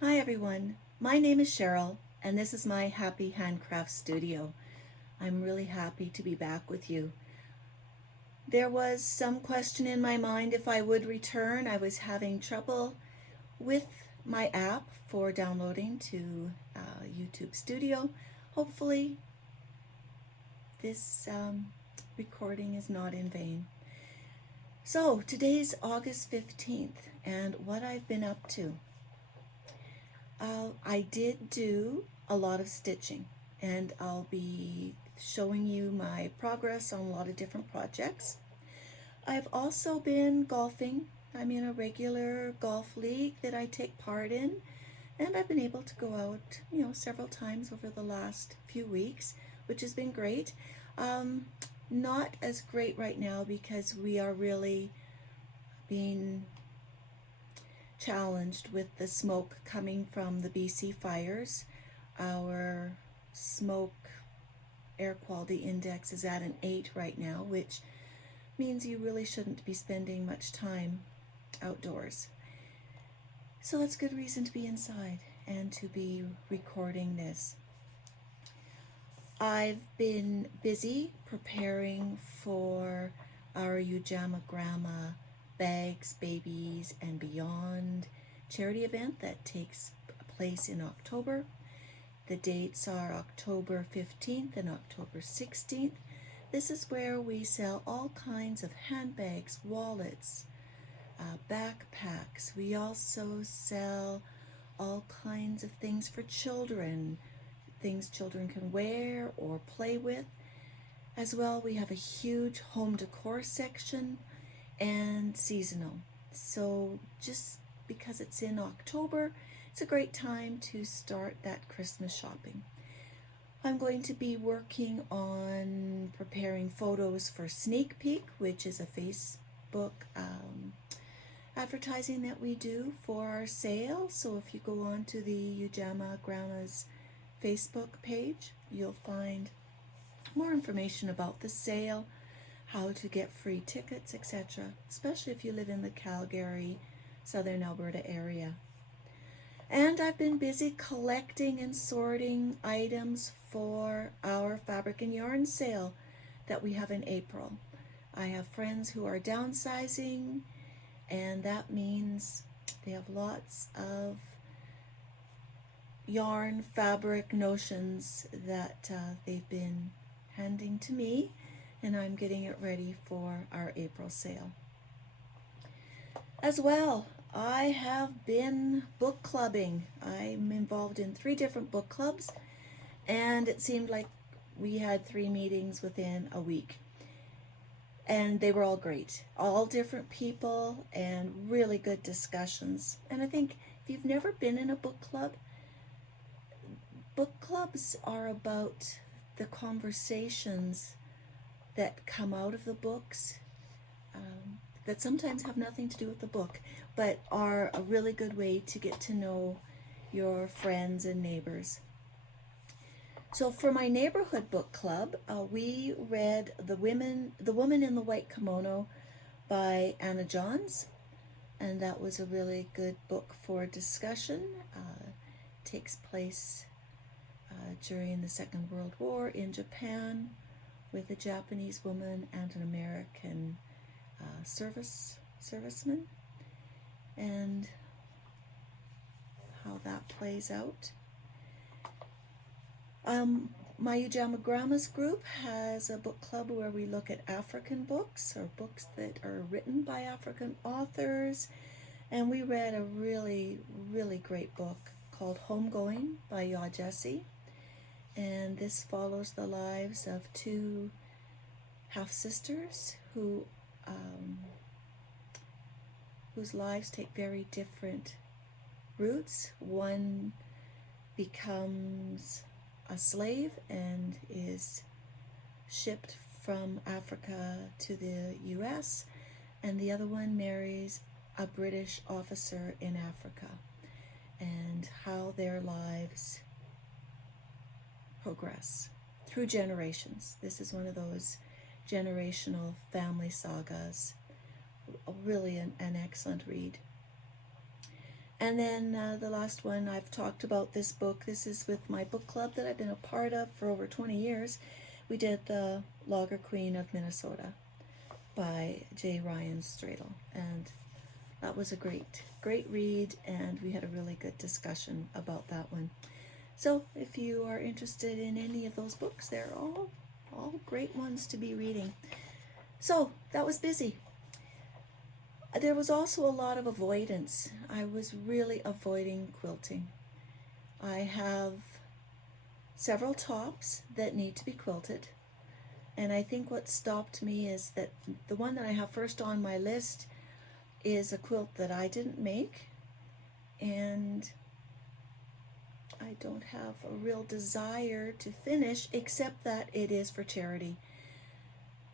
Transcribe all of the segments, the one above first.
Hi everyone, my name is Cheryl and this is my Happy Handcraft Studio. I'm really happy to be back with you. There was some question in my mind if I would return. I was having trouble with my app for downloading to YouTube Studio. Hopefully this recording is not in vain. So today's August 15th and what I've been up to. I did do a lot of stitching and I'll be showing you my progress on a lot of different projects. I've also been golfing. I'm in a regular golf league that I take part in, and I've been able to go out, several times over the last few weeks, which has been great. Not as great right now because we are really being challenged with the smoke coming from the BC fires. Our smoke air quality index is at an 8 right now, which means you really shouldn't be spending much time outdoors. So that's good reason to be inside and to be recording this. I've been busy preparing for our Ujamagramma Bags, Babies, and Beyond charity event that takes place in October. The dates are October 15th and October 16th. This is where we sell all kinds of handbags, wallets, backpacks. We also sell all kinds of things for children, things children can wear or play with. As well, we have a huge home decor section and seasonal. So just because it's in October, it's a great time to start that Christmas shopping. I'm going to be working on preparing photos for Sneak Peek, which is a Facebook advertising that we do for our sale. So if you go on to the Ujamagramma's Facebook page, you'll find more information about the sale, how to get free tickets, etc., especially if you live in the Calgary, Southern Alberta area. And I've been busy collecting and sorting items for our fabric and yarn sale that we have in April. I have friends who are downsizing, and that means they have lots of yarn, fabric notions that they've been handing to me, and I'm getting it ready for our April sale. As well, I have been book clubbing. I'm involved in 3 different book clubs, and it seemed like we had 3 meetings within a week. And they were all great. All different people and really good discussions. And I think if you've never been in a book clubs are about the conversations that come out of the books that sometimes have nothing to do with the book, but are a really good way to get to know your friends and neighbors. So for my neighborhood book club, we read The Woman in the White Kimono by Anna Johns, and that was a really good book for discussion. Takes place during the Second World War in Japan, with a Japanese woman and an American serviceman, and how that plays out. My Ujamagramma's group has a book club where we look at African books or books that are written by African authors, and we read a really, really great book called Homegoing by Yaw Jesse. And this follows the lives of 2 half-sisters whose lives take very different routes. One becomes a slave and is shipped from Africa to the US, and the other one marries a British officer in Africa, and how their lives progress through generations. This is one of those generational family sagas. Really an excellent read. And then the last one, I've talked about this book. This is with my book club that I've been a part of for over 20 years. We did The Logger Queen of Minnesota by J. Ryan Stradle. And that was a great read, and we had a really good discussion about that one. So if you are interested in any of those books, they're all great ones to be reading. So that was busy. There was also a lot of avoidance. I was really avoiding quilting. I have several tops that need to be quilted, and I think what stopped me is that the one that I have first on my list is a quilt that I didn't make, and I don't have a real desire to finish, except that it is for charity.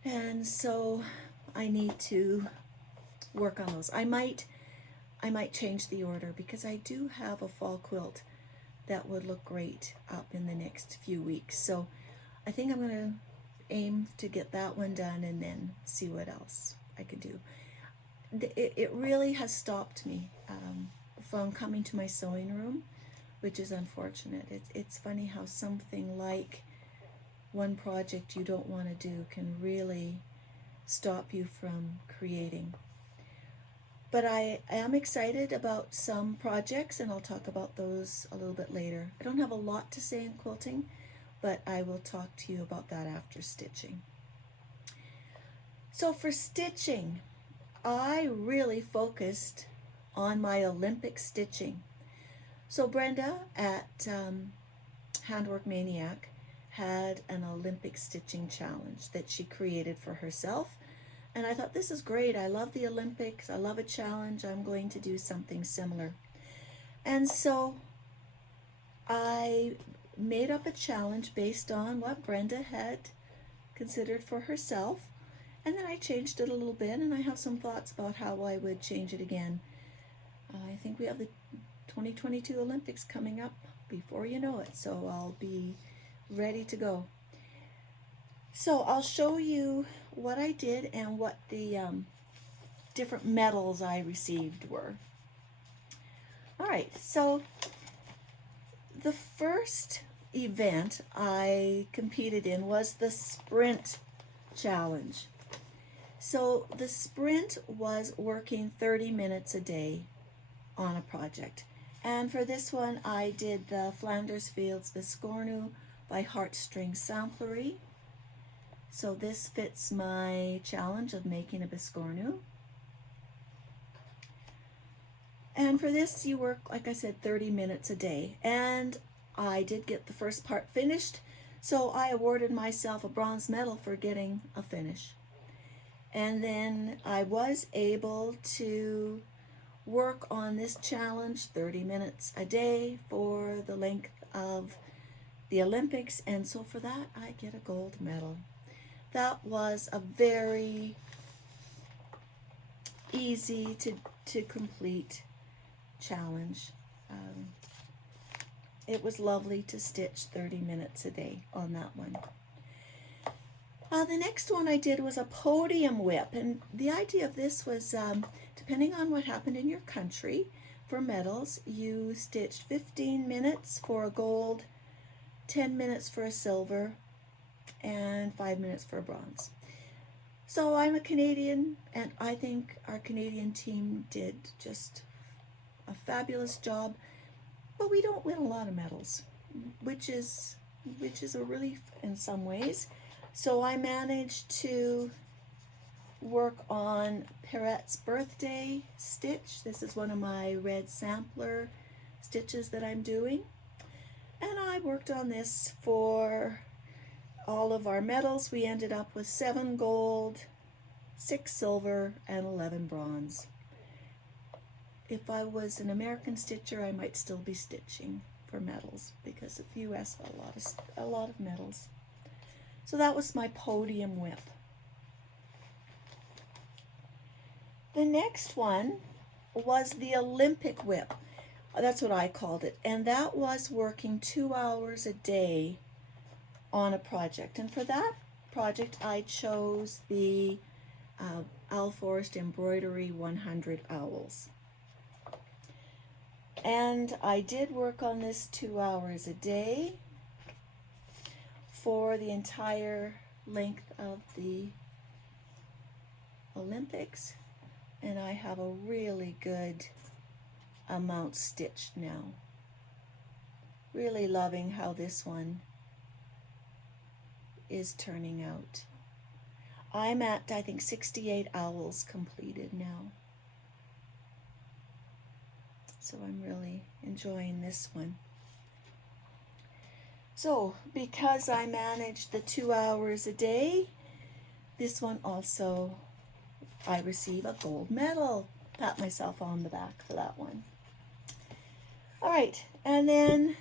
And so I need to work on those. I might change the order, because I do have a fall quilt that would look great up in the next few weeks. So I think I'm going to aim to get that one done and then see what else I can do. It really has stopped me from coming to my sewing room, which is unfortunate. It's funny how something like one project you don't want to do can really stop you from creating. But I am excited about some projects, and I'll talk about those a little bit later. I don't have a lot to say in quilting, but I will talk to you about that after stitching. So for stitching, I really focused on my Olympic stitching. So Brenda at Handwork Maniac had an Olympic stitching challenge that she created for herself. And I thought, this is great. I love the Olympics. I love a challenge. I'm going to do something similar. And so I made up a challenge based on what Brenda had considered for herself. And then I changed it a little bit, and I have some thoughts about how I would change it again. I think we have the 2022 Olympics coming up before you know it, so I'll be ready to go. So I'll show you what I did and what the different medals I received were. All right, so the first event I competed in was the sprint challenge. So the sprint was working 30 minutes a day on a project. And for this one, I did the Flanders Fields Biscornu by Heartstring Samplery. So this fits my challenge of making a Biscornu. And for this, you work, like I said, 30 minutes a day. And I did get the first part finished, so I awarded myself a bronze medal for getting a finish. And then I was able to work on this challenge 30 minutes a day for the length of the Olympics, and so for that I get a gold medal. That was a very easy to complete challenge. It was lovely to stitch 30 minutes a day on that one. The next one I did was a podium whip, and the idea of this was depending on what happened in your country, for medals, you stitched 15 minutes for a gold, 10 minutes for a silver, and 5 minutes for a bronze. So I'm a Canadian, and I think our Canadian team did just a fabulous job, but we don't win a lot of medals, which is a relief in some ways. So I managed to work on Perrette's birthday stitch. This is one of my red sampler stitches that I'm doing. And I worked on this for all of our medals. We ended up with 7 gold, 6 silver, and 11 bronze. If I was an American stitcher, I might still be stitching for medals, because the US got a lot of medals. So that was my podium whip. The next one was the Olympic whip. That's what I called it. And that was working 2 hours a day on a project. And for that project, I chose the Forest Embroidery 100 Owls. And I did work on this 2 hours a day for the entire length of the Olympics, and I have a really good amount stitched now. Really loving how this one is turning out. I'm at, I think, 68 owls completed now. So I'm really enjoying this one. So because I managed the 2 hours a day, this one also, I receive a gold medal. Pat myself on the back for that one. All right, and then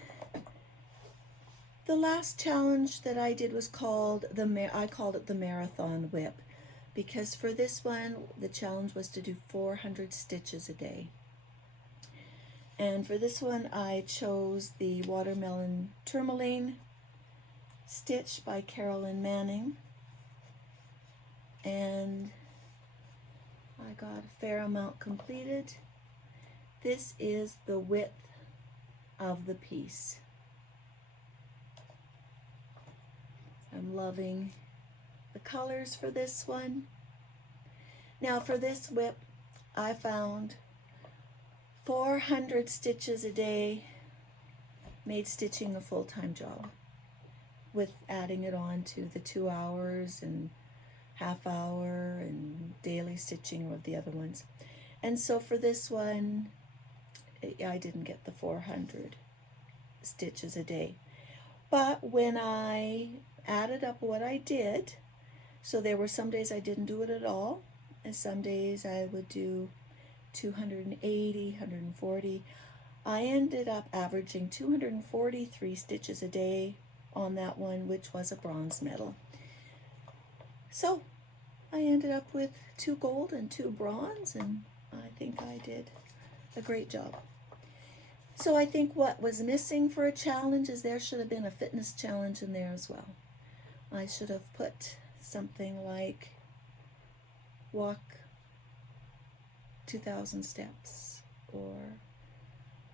the last challenge that I did was called I called it the Marathon Whip, because for this one, the challenge was to do 400 stitches a day. And for this one, I chose the Watermelon Tourmaline stitch by Carolyn Manning. And I got a fair amount completed. This is the width of the piece. I'm loving the colors for this one. Now for this whip, I found 400 stitches a day made stitching a full-time job, with adding it on to the 2 hours and half hour and daily stitching with the other ones. And so for this one, I didn't get the 400 stitches a day. But when I added up what I did, so there were some days I didn't do it at all, and some days I would do 280, 140. I ended up averaging 243 stitches a day on that one, which was a bronze medal. So I ended up with 2 gold and 2 bronze, and I think I did a great job. So I think what was missing for a challenge is there should have been a fitness challenge in there as well. I should have put something like walk 2,000 steps, or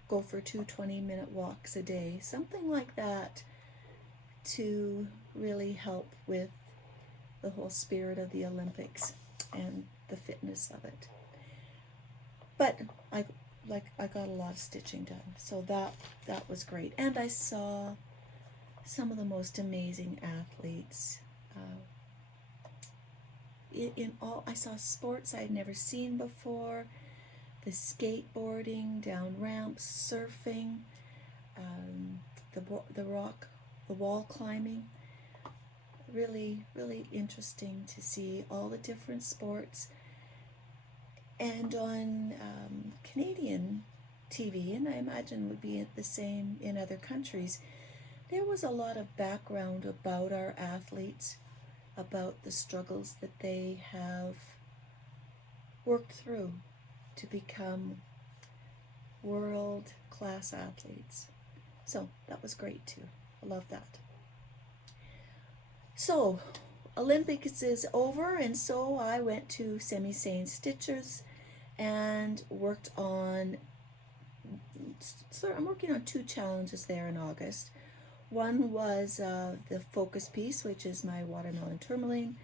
go for 2 20-minute walks a day, something like that, to really help with the whole spirit of the Olympics and the fitness of it. But I got a lot of stitching done, so that was great. And I saw some of the most amazing athletes. I saw sports I'd never seen before, the skateboarding, down ramps, surfing, the wall climbing. Really, really interesting to see all the different sports. And on Canadian TV, and I imagine would be the same in other countries, there was a lot of background about our athletes, about the struggles that they have worked through to become world-class athletes. So that was great too. I love that. So Olympics is over, and so I went to Semi-Sane Stitchers and worked on, so I'm working on 2 challenges there in August. One was the focus piece, which is my Watermelon Tourmaline.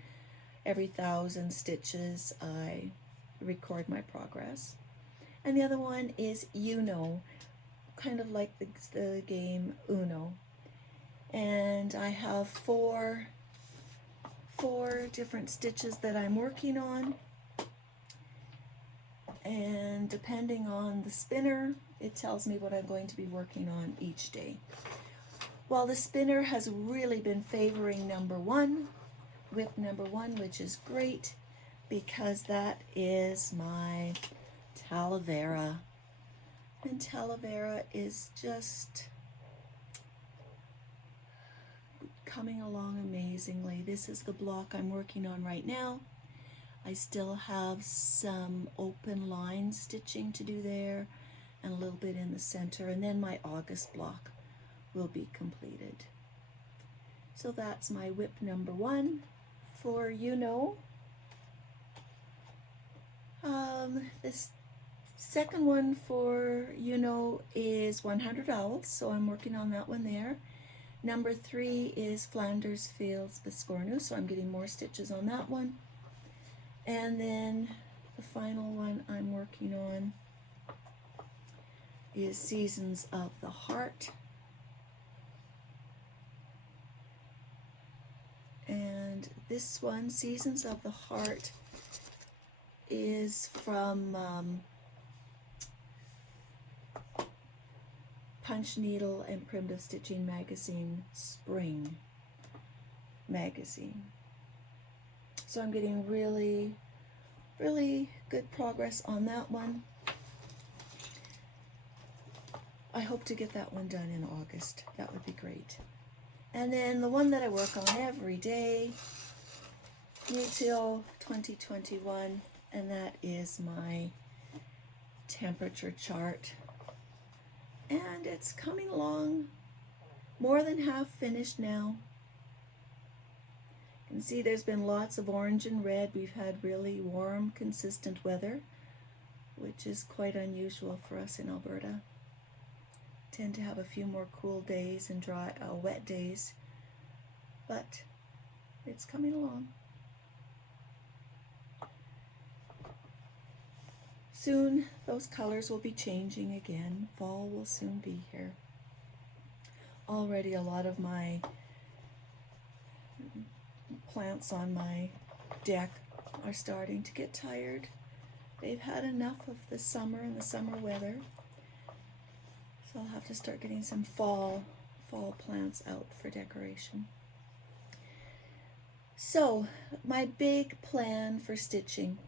Every 1,000 stitches I record my progress. And the other one is Uno, kind of like the game Uno. And I have four different stitches that I'm working on. And depending on the spinner, it tells me what I'm going to be working on each day. Well, the spinner has really been favoring number 1, whip number 1, which is great because that is my Talavera. And Talavera is just coming along amazingly. This is the block I'm working on right now. I still have some open line stitching to do there and a little bit in the center, and then my August block will be completed. So that's my whip number 1 for This second one for is 100 Owls, so I'm working on that one there. Number 3 is Flanders Fields Biscornu, so I'm getting more stitches on that one. And then the final one I'm working on is Seasons of the Heart. And this one, Seasons of the Heart, is from Punch Needle and Primitive Stitching Magazine Spring magazine. So I'm getting really, really good progress on that one. I hope to get that one done in August. That would be great. And then the one that I work on every day, Meteo 2021, and that is my temperature chart. And it's coming along, more than half finished now. You can see there's been lots of orange and red. We've had really warm, consistent weather, which is quite unusual for us in Alberta. Tend to have a few more cool days and dry, wet days, but it's coming along. Soon those colors will be changing again. Fall will soon be here. Already a lot of my plants on my deck are starting to get tired. They've had enough of the summer and the summer weather. So I'll have to start getting some fall plants out for decoration. So my big plan for stitching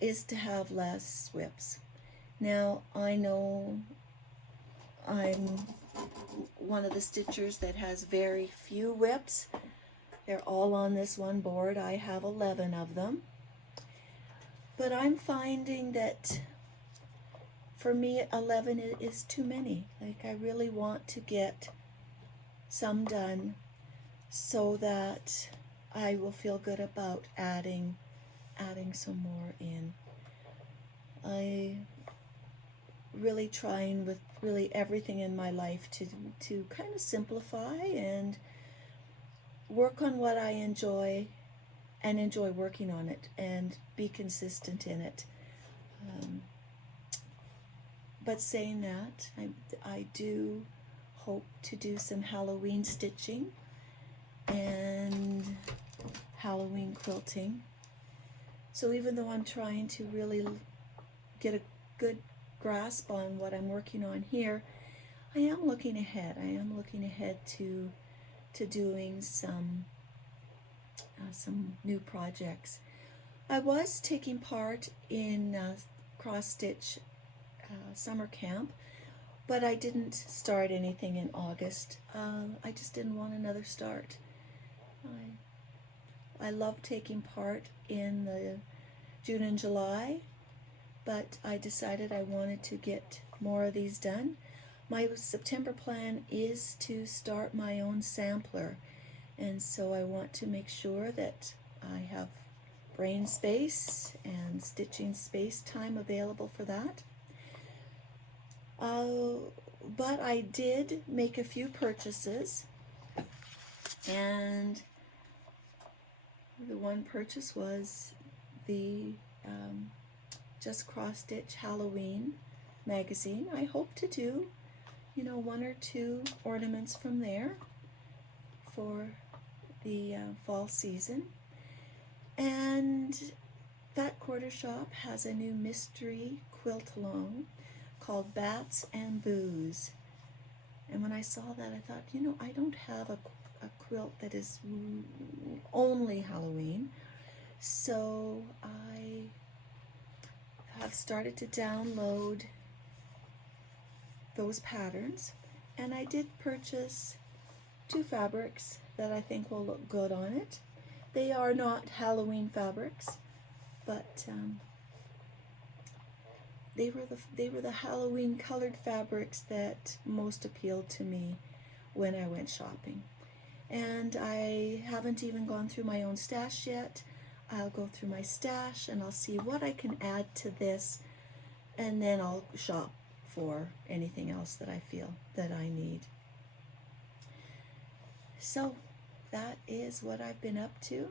is to have less whips. Now I know I'm one of the stitchers that has very few whips. They're all on this one board. I have 11 of them. But I'm finding that for me 11 is too many. Like, I really want to get some done so that I will feel good about adding some more in. I really trying with really everything in my life to kind of simplify and work on what I enjoy and enjoy working on it and be consistent in it. But saying that, I do hope to do some Halloween stitching and Halloween quilting. So even though I'm trying to really get a good grasp on what I'm working on here, I am looking ahead. I am looking ahead to doing some new projects. I was taking part in cross stitch summer camp, but I didn't start anything in August. I just didn't want another start. I love taking part in the June and July, but I decided I wanted to get more of these done. My September plan is to start my own sampler, and so I want to make sure that I have brain space and stitching space time available for that. But I did make a few purchases, and the one purchase was the Just Cross Stitch Halloween magazine. I hope to do, one or two ornaments from there for the fall season. And Fat Quarter Shop has a new mystery quilt along called Bats and Booze. And when I saw that, I thought, I don't have a quilt that is only Halloween. So I have started to download those patterns, and I did purchase 2 fabrics that I think will look good on it. They are not Halloween fabrics, but they were the Halloween colored fabrics that most appealed to me when I went shopping. And I haven't even gone through my own stash yet. I'll go through my stash and I'll see what I can add to this and then I'll shop for anything else that I feel that I need. So that is what I've been up to.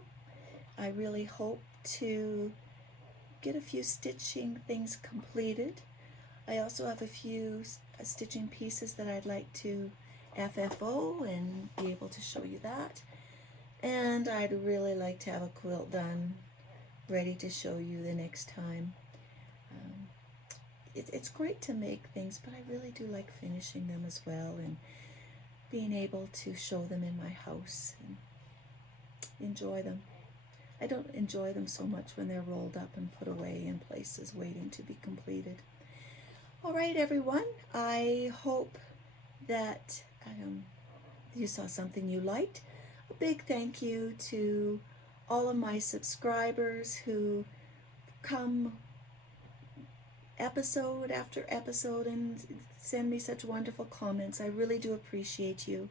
I really hope to get a few stitching things completed. I also have a few stitching pieces that I'd like to FFO and be able to show you that. And I'd really like to have a quilt done, ready to show you the next time. It's great to make things, but I really do like finishing them as well, and being able to show them in my house and enjoy them. I don't enjoy them so much when they're rolled up and put away in places waiting to be completed. All right, everyone, I hope that you saw something you liked. A big thank you to all of my subscribers who come episode after episode and send me such wonderful comments. I really do appreciate you.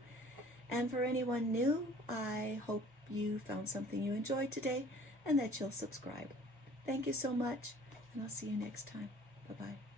And for anyone new, I hope you found something you enjoyed today and that you'll subscribe. Thank you so much, and I'll see you next time. Bye-bye.